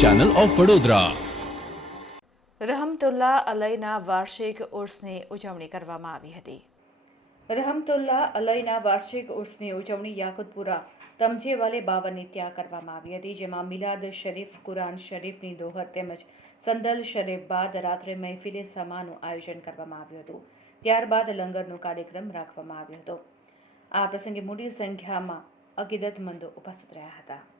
Channel of Vadodara Rahmatullah અલયના વાર્ષિક ઉર્સની ઉજવણી કરવામાં આવી હતી. રહમતુલ્લા અલયના વાર્ષિક ઉર્સની ઉજવણી યાકુતપુરા, તમજેવાલે બાવરની ત્યાં કરવામાં આવી હતી, જેમાં મિલાદ શરીફ, કુરાન શરીફની દોહર તેમજ સંદલ શરીફ બાદ રાત્રે મહેફિલે સમાનું આયોજન કરવામાં આવ્યું હતું. ત્યારબાદ લંગરનો કાર્યક્રમ રાખવામાં આવ્યો હતો. આ પ્રસંગે મોટી સંખ્યામાં અકીદતમંદો ઉપસ્થિત રહ્યા હતા.